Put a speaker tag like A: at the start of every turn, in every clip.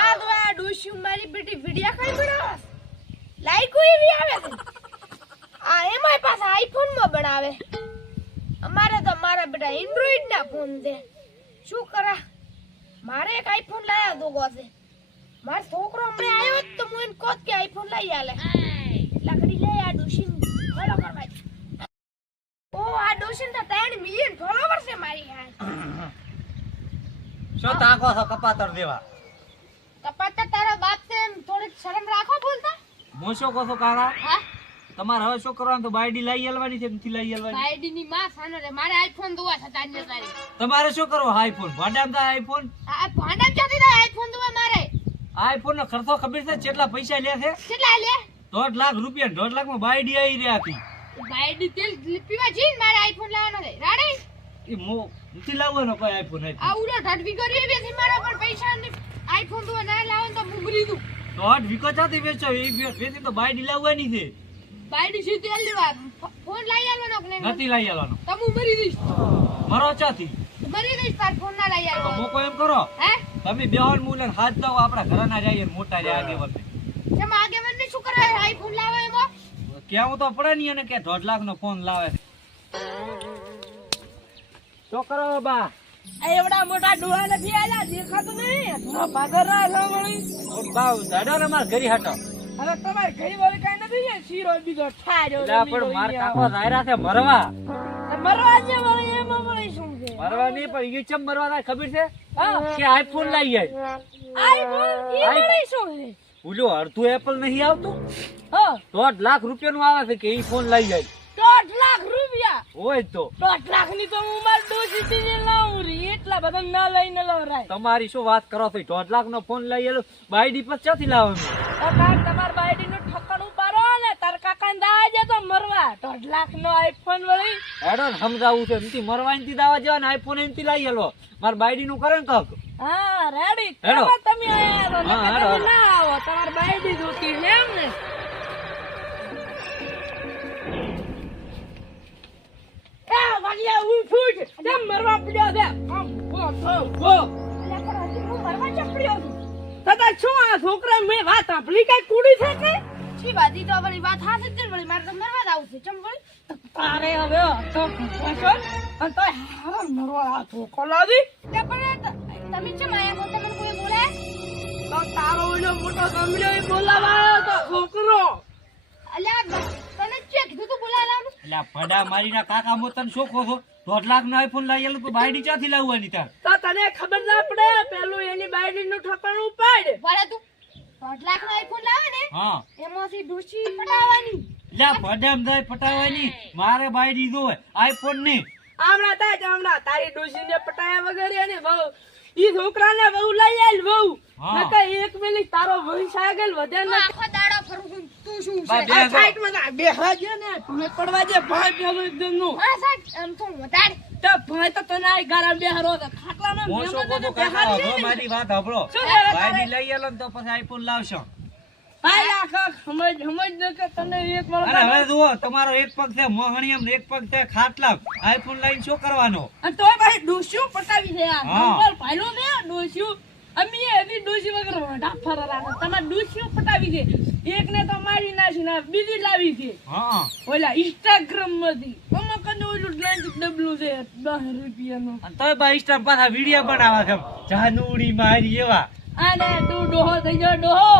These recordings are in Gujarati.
A: આ તો આ ડુશ્યુ મારી બેટી વિડિયા કઈ બનાવે લાઈકો એવી આવે છે. આ એમાંય પાસે આઈફોનમાં બનાવે. અમારે તો મારા બેટા એન્ડ્રોઈડ ના ફોન છે. શું કરા? મારે એક આઈફોન લાયા દોગો છે. મારો છોકરો હમણાં આવ્યો તો હું એને કોત કે આઈફોન લઈ આલે. લકડી લે આ ડોશી ફોલો કરવા ઓ, આ ડોશી તો 3 મિલિયન ફોલોવર છે મારી યાર
B: શું તાકો છો કપાતર જેવા?
A: કપાતા તારા બાપ છે થોડીક શરમ રાખો બોલતા
B: હું શું કહું કાકા?
A: હા?
B: તમારે હવે શું કરવાનું? તો બાયડી લઈ આલવાની છે નથી લઈ આલવાની.
A: બાયડી ની માં સાનો રે મારે આઈફોન દોવા છે ને તારી.
B: તમારે શું કરવો? આઈફોન ભાડામ દા આઈફોન
A: આ ભાડામ ક્યાંથી દા આઈફોન દોવા મારે?
B: આઈફોન નો ખર્ચો ખબર છે કેટલા પૈસા લે છે?
A: કેટલા લે?
B: દોઢ લાખ રૂપિયા દોઢ લાખમાં બાયડી આવી રહ્યા હતી.
A: બાયડી તેલ પીવા જઈને મારે આઈફોન લાવવાનો છે. રાડે
B: એ મો નથી લાવવાનો કોઈ આઈફોન
A: આ ઉડા ઢડવી કરી બેસી છે મારા પર પૈસા આઈફોન તો ના લાવો તો મુગરી દઉં
B: દોઢ વિકો ચાથી વેચો એ વેચી તો બાયડી લાવવાની છે.
A: બાયડી સી તેલ લેવા? ફોન લઈ આવવાનો કે નહીં?
B: નથી લઈ આલવાનો.
A: તો હું મરી જઈશ.
B: મરો ચાતી
A: મરી દઈશ પર ફોન ના લઈ
B: તો
A: આવવાનો
B: મોકો એમ કરો.
A: હે?
B: તમે બેહોન મુલન હાથ દો આપણા ઘરના જઈએ મોટા જાય આગેવાન
A: જેમ આગે ને શું કરે આઈફોન લાવે એમાં?
B: કેવું તો પડે નહીં અને કે દોઢ લાખ નો ફોન લાવે. કરો બા
A: એવડા મોટા ડોહા નથી આયા દેખાતું નહીં. થોડા પાગર ના સાંભળી
B: બાવ દાડો ને માર ઘરી હટો.
A: હવે તમારે ઘરી વાળી કઈ નથી ને? શીરો બીજો ઠાર્યો
B: એટલે પણ માર કાકો રાયરા છે મરવા.
A: મરવા જ વળી એમાં વળી શું છે?
B: મરવા નહીં પણ ઈ ચમ મરવા ના ખબર છે?
A: હા.
B: કે આઈફોન લઈ જાય
A: આઈફોન?
B: ઈ
A: વળી શું છે?
B: ઓલું અડધું એપલ નહીં આવતું?
A: હા.
B: દોઢ લાખ રૂપિયા નું આવે છે કે ઈ ફોન લઈ જાય હોય તો.
A: દોઢ લાખની તો હું માર ડોસી થી લાવું રી. એટલા બધા ના લઈને લવરાય.
B: તમારી શું વાત કરો છો? દોઢ લાખ નો ફોન લઈ એલો બાયડી પછી ક્યાંથી લાવવાનું?
A: તો કાક તમાર બાયડી નું ઠકણું પારો ને તાર કાકા ને દાવા જતો મરવા. દોઢ લાખ નો આઈફોન વળી.
B: હેડો ને સમજાવું છે. નથી મરવા નથી દાવા જેવા ને આઈફોન એનથી લઈ એલો માર બાયડી નું કરે ને કક
A: હા રેડી. તમે આયા તો ના આવો. તમાર બાયડી જોતી છે એમ ને. મરવા છે આમ. પણ હજી હું મરવા છું. શું આ છોકરા મેં વાત સાંભળી કઈ કુડી છે કે? છી બાજી તો વળી વાત જ છે વળી મારે તો મરવા આવું છે. ચમ વળી? તારે હવે તો પસંદ અને તો હારા મરવા આ ધોકો લાવી. તે પણ તમે ચમ આયા છો? તમને કોઈ બોલે? તો તારો ઓલો મોટો એ બોલાવા તો છોકરો અલ્યા તને ચેક કીધું તું બોલાવવાનું
B: એટલે ભડા મારીના કાકા મોતન શું કહો છો? દોઢ લાખ નો આઈફોન લાયેલું આલો તો બાયડી ક્યાંથી લાવવાની તાર?
A: તો તને ખબર ના પડે પેલું એની બાયડી નું ઠકાણું ઉપાડ. ભલે તું દોઢ લાખ નો આઈફોન લાવે ને
B: હા.
A: એમાંથી ડૂસી પટાવવાની
B: લ્યા ભડામ જાય પટાવાની. મારે બાયડી જોવે આઈફોન નહીં
A: હમણાં થાય છે હમણાં તારી ડોશીને પટાયા વગર એને વહુ ઈ છોકરાને વહુ લઈ આલ વહુ. નકર એક મિનિટ તારો વંશ આગળ વધે ન આખો દાડો તું શું
B: બા, બે
A: સાઈડમાં બેહવા દે ને તમે પડવા દે ભાઈ પેલો એકદમનું. હા સાઈડ આમ તો વધારે. તો ભાઈ તો તને આ ગારા બેહારો તો ખાટલામાં
B: હું શું કહું છું
A: મહેમાનોને
B: કાકા
A: બેહાડી
B: હવે
A: દે ને.
B: મારી વાત સાંભળો.
A: શું છે હવે
B: બાયડી
A: તારે?
B: લઈ આલો તો પછી આઈફોન લાવશો.
A: ભાઈ આખા સમજ સમજ ને કે તને એક વાર
B: અને હવે જુઓ તમારો એક પગ છે મોહણીયમ એક પગ છે ખાટલા. આઈફોન લઈને શું કરવાનો?
A: તો તોય ભાઈ ડોસ્યું પતાવી છે આ. ભાઈલો ને ડોસ્યું. અમે એવી ડોસી વગર મોઢા ફરા રાખે તમારે ડોસ્યું પટાવી દે એક ને તો મારી નાખી ને બીજી લાવી દે
B: હા.
A: ઓલા ઇન્સ્ટાગ્રામમાંથી. આમાં કને ઓલું લંચ ડબલું છે દસ રૂપિયા
B: નું તોય બા ઇન્સ્ટા પાછા વીડિયો બનાવા કેમ જાનુડી મારી એવા.
A: અને તું ડોહો થઈ જાવ ડોહો.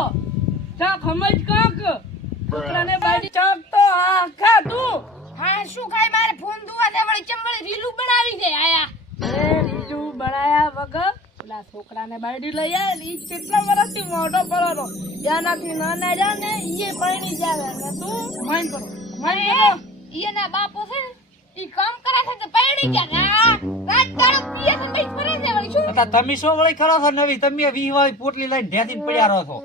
A: ચા ખમજ કાક. છોકરાને બાજી ચાક તો હા ખા તું. હા શું ખાય? મારે ફોન દુવા દે વળી ચંબળી રીલું બનાવી દે આયા. એ રીલું બનાયા વગર પેલા છોકરાને બાયડી લઈ આવે ને ઈ કેટલા વર્ષથી મોટો પડવાનો એનાથી નાના રહ્યા ને એ પરણી જાવે ને તું કરો. માઈન કરો. ઈના બાપો છે ઈ કામ કરે છે તો પરણી ગયા. રાત દાડો પીએ છે બઈ ફરે છે વળી. શું?
B: હતા તમે શું વળી કરો છો? નવી તમે વી વાળી પોટલી લઈને ઢેસીને પડ્યા રહો છો.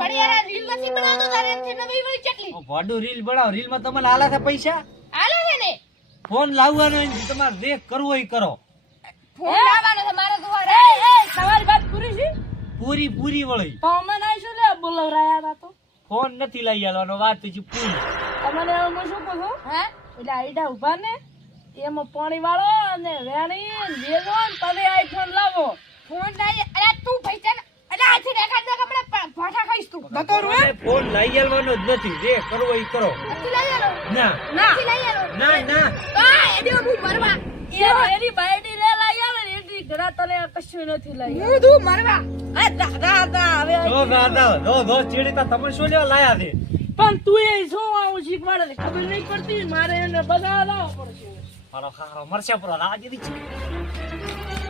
A: પડિયારા રીલ નથી બનાવતો તારે એમથી નવી વળી ચટલી.
B: વાડુ રીલ બનાવ. રીલમાં તમને આલા છે પૈસા?
A: હાલે છે ને.
B: ફોન લાવવાનો તમારે જે કરવો એ કરો.
A: ફોન લાવવાનો છે મારો દુવા એ એ તમારી વાત પૂરી છે?
B: પૂરી પૂરી વળી.
A: તો અમને આઈશું લે? બોલાવરાયા હતા તો.
B: ફોન નથી લઈ આવવાનો વાત પછી પૂરી.
A: તમને હું શું કહું હે? એટલે આઈડા ઊભા ને એમાં પાણી વાળો અને વેણી ને તમે આઈફોન લાવો. ફોન લાવી અરે તું પૈસા અરે આથી
B: ફોન લઈ આવવાનો જ નથી. જે કરવો એ કરો.
C: તું લઈ આવો
B: ના.
A: ના
C: નથી લઈ આવો
B: ના ના.
C: આ એડી હું મરવા
A: એ એની બાયડી ઘણા તને કશું નથી લઈ આવે.
C: હું તું મરવા
A: એ દાદા દાદા હવે
B: જો દાદા જો જો ચીડીતા તમે શું લેવા લાયા છે
A: પણ તું એ શું આવું શીખવાડે? ખબર નહીં પડતી મારે એને બધા લાવવા પડશે
B: મારો ખારો મરશે પૂરો રાજી છે